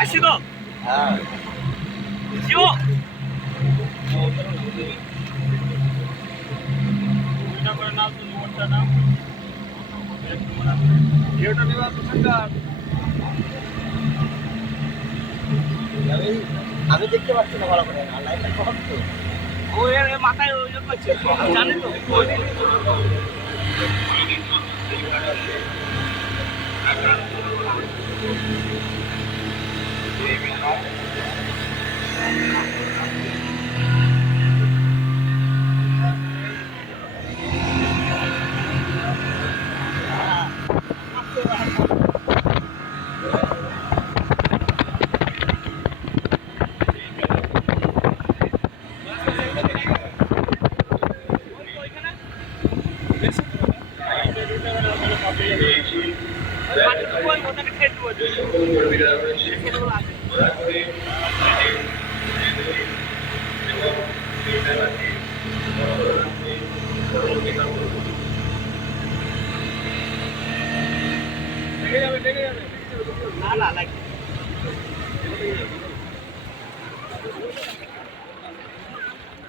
আসছি তো হ্যাঁ জিও আমি দেখতে পাচ্ছি না ভালো করে না লাইটটা কম তো ও এর মাথায় ওই জন্য করছে জানি তো না না লাগে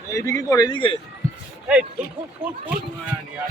এইদিকে করে এদিকে এই ফুল ফুল ফুল